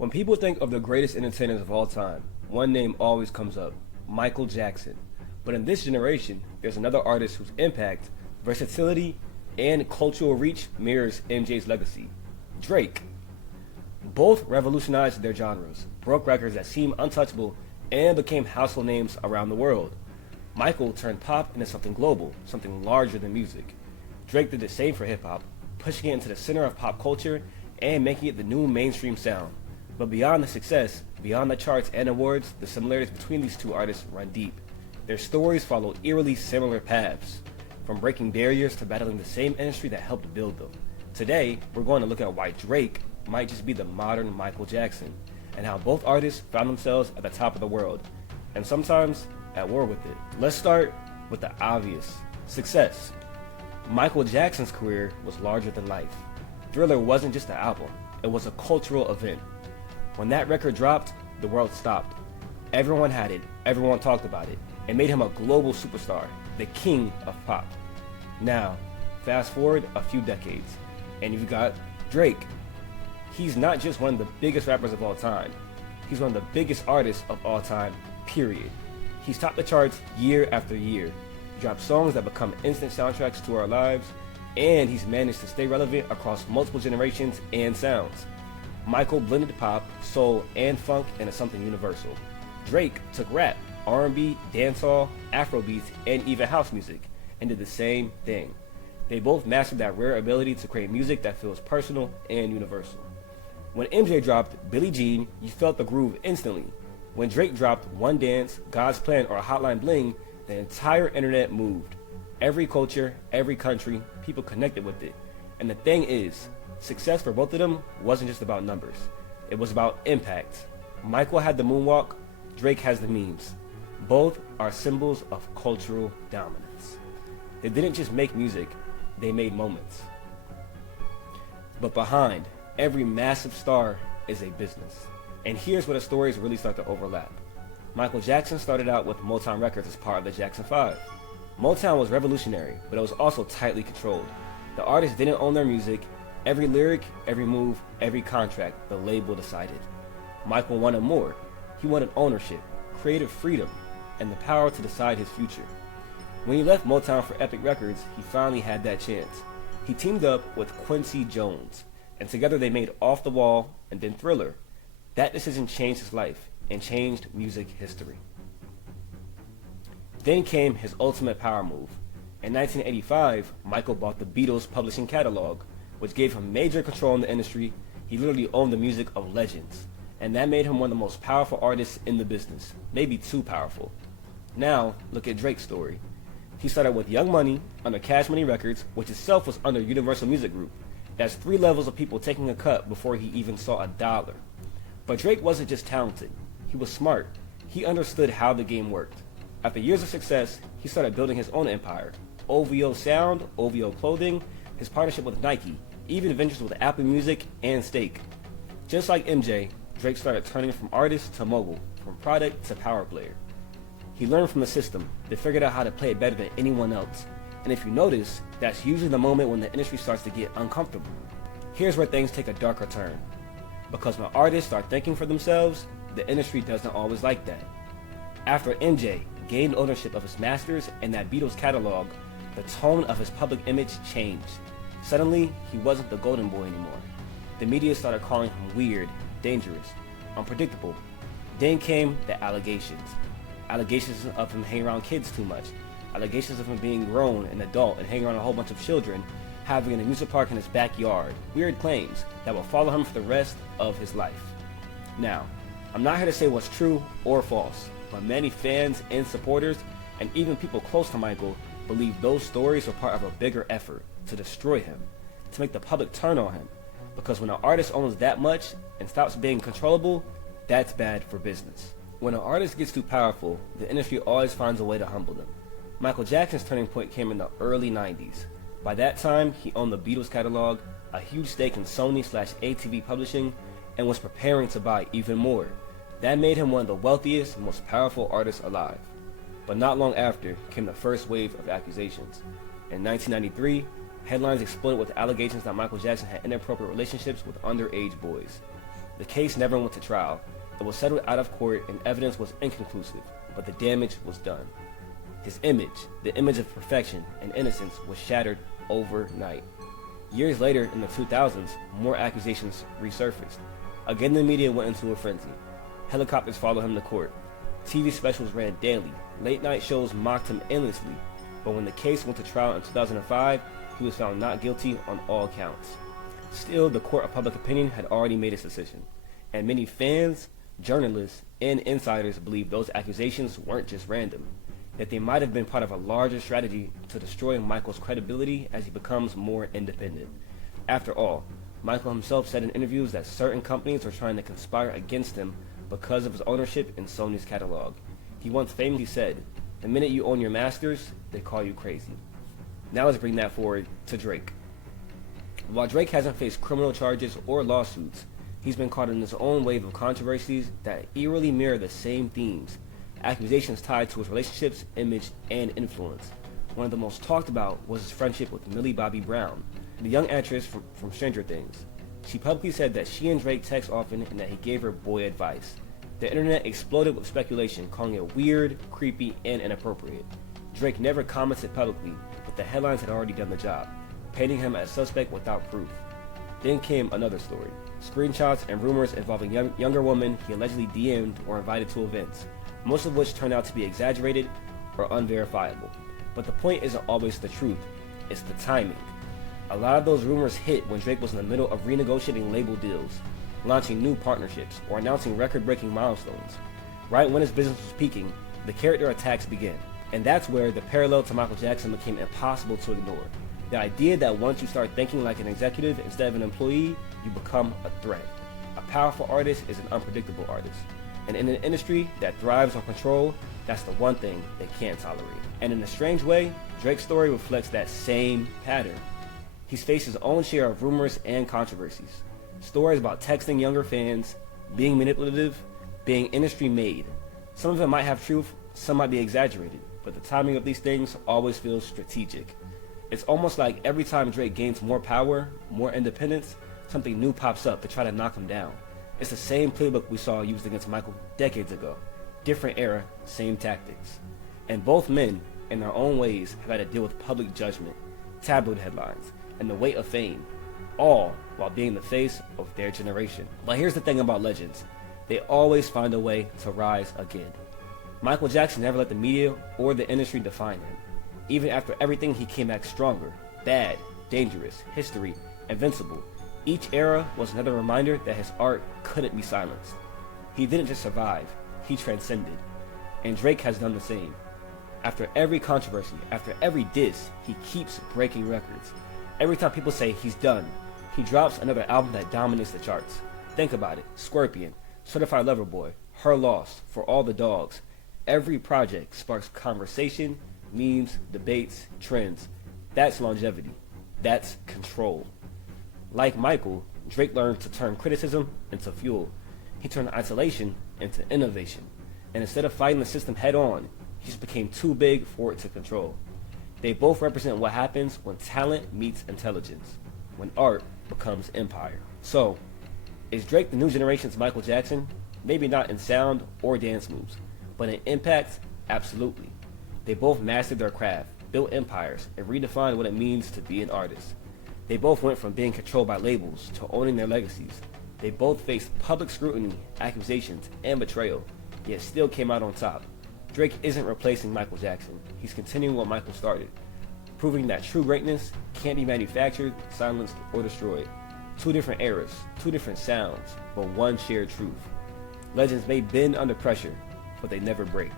When people think of the greatest entertainers of all time, one name always comes up: Michael Jackson. But in this generation, there's another artist whose impact, versatility, and cultural reach mirrors MJ's legacy: Drake. Both revolutionized their genres, broke records that seemed untouchable, and became household names around the world. Michael turned pop into something global, something larger than music. Drake did the same for hip hop, pushing it into the center of pop culture and making it the new mainstream sound. But beyond the success, beyond the charts and awards, the similarities between these two artists run deep. Their stories follow eerily similar paths, from breaking barriers to battling the same industry that helped build them. Today, we're going to look at why Drake might just be the modern Michael Jackson, and how both artists found themselves at the top of the world, and sometimes at war with it. Let's start with the obvious: success. Michael Jackson's career was larger than life. Thriller wasn't just an album, it was a cultural event. When that record dropped, the world stopped. Everyone had it, everyone talked about it. It made him a global superstar, the king of pop. Now, fast forward a few decades, and you've got Drake. He's not just one of the biggest rappers of all time, he's one of the biggest artists of all time, period. He's topped the charts year after year. He dropped songs that become instant soundtracks to our lives, and he's managed to stay relevant across multiple generations and sounds. Michael blended pop, soul, and funk into something universal. Drake took rap, R&B, dancehall, Afrobeats, and even house music, and did the same thing. They both mastered that rare ability to create music that feels personal and universal. When MJ dropped Billie Jean, you felt the groove instantly. When Drake dropped One Dance, God's Plan, or Hotline Bling, the entire internet moved. Every culture, every country, people connected with it. And the thing is, success for both of them wasn't just about numbers. It was about impact. Michael had the moonwalk, Drake has the memes. Both are symbols of cultural dominance. They didn't just make music, they made moments. But behind every massive star is a business. And here's where the stories really start to overlap. Michael Jackson started out with Motown Records as part of the Jackson 5. Motown was revolutionary, but it was also tightly controlled. The artists didn't own their music. Every lyric, every move, every contract, the label decided. Michael wanted more. He wanted ownership, creative freedom, and the power to decide his future. When he left Motown for Epic Records, he finally had that chance. He teamed up with Quincy Jones, and together they made Off the Wall and then Thriller. That decision changed his life and changed music history. Then came his ultimate power move. In 1985, Michael bought the Beatles publishing catalog, which gave him major control in the industry. He literally owned the music of legends, and that made him one of the most powerful artists in the business, maybe too powerful. Now, look at Drake's story. He started with Young Money under Cash Money Records, which itself was under Universal Music Group. That's 3 levels of people taking a cut before he even saw a dollar. But Drake wasn't just talented, he was smart. He understood how the game worked. After years of success, he started building his own empire. OVO Sound, OVO Clothing, his partnership with Nike, even ventures with Apple Music and Stake. Just like MJ, Drake started turning from artist to mogul, from product to power player. He learned from the system, they figured out how to play it better than anyone else. And if you notice, that's usually the moment when the industry starts to get uncomfortable. Here's where things take a darker turn. Because when artists start thinking for themselves, the industry doesn't always like that. After MJ gained ownership of his masters and that Beatles catalog, the tone of his public image changed. Suddenly, he wasn't the golden boy anymore. The media started calling him weird, dangerous, unpredictable. Then came the allegations. Allegations of him hanging around kids too much. Allegations of him being grown and adult and hanging around a whole bunch of children, having an amusement park in his backyard. Weird claims that will follow him for the rest of his life. Now, I'm not here to say what's true or false, but many fans and supporters, and even people close to Michael, believe those stories are part of a bigger effort to destroy him, to make the public turn on him. Because when an artist owns that much and stops being controllable, that's bad for business. When an artist gets too powerful, the industry always finds a way to humble them. Michael Jackson's turning point came in the early 90s. By that time, he owned the Beatles catalog, a huge stake in Sony/ATV Publishing, and was preparing to buy even more. That made him one of the wealthiest, most powerful artists alive. But not long after came the first wave of accusations. In 1993, headlines exploded with allegations that Michael Jackson had inappropriate relationships with underage boys. The case never went to trial. It was settled out of court and evidence was inconclusive, but the damage was done. His image, the image of perfection and innocence, was shattered overnight. Years later, in the 2000s, more accusations resurfaced. Again, the media went into a frenzy. Helicopters followed him to court. TV specials ran daily. Late-night shows mocked him endlessly. But when the case went to trial in 2005, he was found not guilty on all counts. Still, the court of public opinion had already made its decision, and many fans, journalists, and insiders believe those accusations weren't just random, that they might have been part of a larger strategy to destroy Michael's credibility as he becomes more independent. After all, Michael himself said in interviews that certain companies were trying to conspire against him because of his ownership in Sony's catalog. He once famously said, "The minute you own your masters, they call you crazy." Now let's bring that forward to Drake. While Drake hasn't faced criminal charges or lawsuits, he's been caught in his own wave of controversies that eerily mirror the same themes, accusations tied to his relationships, image, and influence. One of the most talked about was his friendship with Millie Bobby Brown, the young actress from Stranger Things. She publicly said that she and Drake text often and that he gave her boy advice. The internet exploded with speculation, calling it weird, creepy, and inappropriate. Drake never commented publicly, but the headlines had already done the job, painting him as suspect without proof. Then came another story. Screenshots and rumors involving younger women he allegedly DM'd or invited to events, most of which turned out to be exaggerated or unverifiable. But the point isn't always the truth, it's the timing. A lot of those rumors hit when Drake was in the middle of renegotiating label deals, launching new partnerships, or announcing record-breaking milestones. Right when his business was peaking, the character attacks began. And that's where the parallel to Michael Jackson became impossible to ignore. The idea that once you start thinking like an executive instead of an employee, you become a threat. A powerful artist is an unpredictable artist. And in an industry that thrives on control, that's the one thing they can't tolerate. And in a strange way, Drake's story reflects that same pattern. He's faced his own share of rumors and controversies. Stories about texting younger fans, being manipulative, being industry made. Some of them might have truth, some might be exaggerated, but the timing of these things always feels strategic. It's almost like every time Drake gains more power, more independence, something new pops up to try to knock him down. It's the same playbook we saw used against Michael decades ago. Different era, same tactics. And both men, in their own ways, have had to deal with public judgment, tabloid headlines, and the weight of fame, all while being the face of their generation. But here's the thing about legends. They always find a way to rise again. Michael Jackson never let the media or the industry define him. Even after everything, he came back stronger, bad, dangerous, history, invincible. Each era was another reminder that his art couldn't be silenced. He didn't just survive, he transcended. And Drake has done the same. After every controversy, after every diss, he keeps breaking records. Every time people say he's done, he drops another album that dominates the charts. Think about it. Scorpion, Certified Lover Boy, Her Loss, For All the Dogs. Every project sparks conversation, memes, debates, trends. That's longevity. That's control. Like Michael, Drake learned to turn criticism into fuel. He turned isolation into innovation. And instead of fighting the system head on, he just became too big for it to control. They both represent what happens when talent meets intelligence, when art becomes empire. So, is Drake the new generation's Michael Jackson? Maybe not in sound or dance moves, but in impact, absolutely. They both mastered their craft, built empires, and redefined what it means to be an artist. They both went from being controlled by labels to owning their legacies. They both faced public scrutiny, accusations, and betrayal, yet still came out on top. Drake isn't replacing Michael Jackson. He's continuing what Michael started, proving that true greatness can't be manufactured, silenced, or destroyed. Two different eras, two different sounds, but one shared truth. Legends may bend under pressure, but they never break.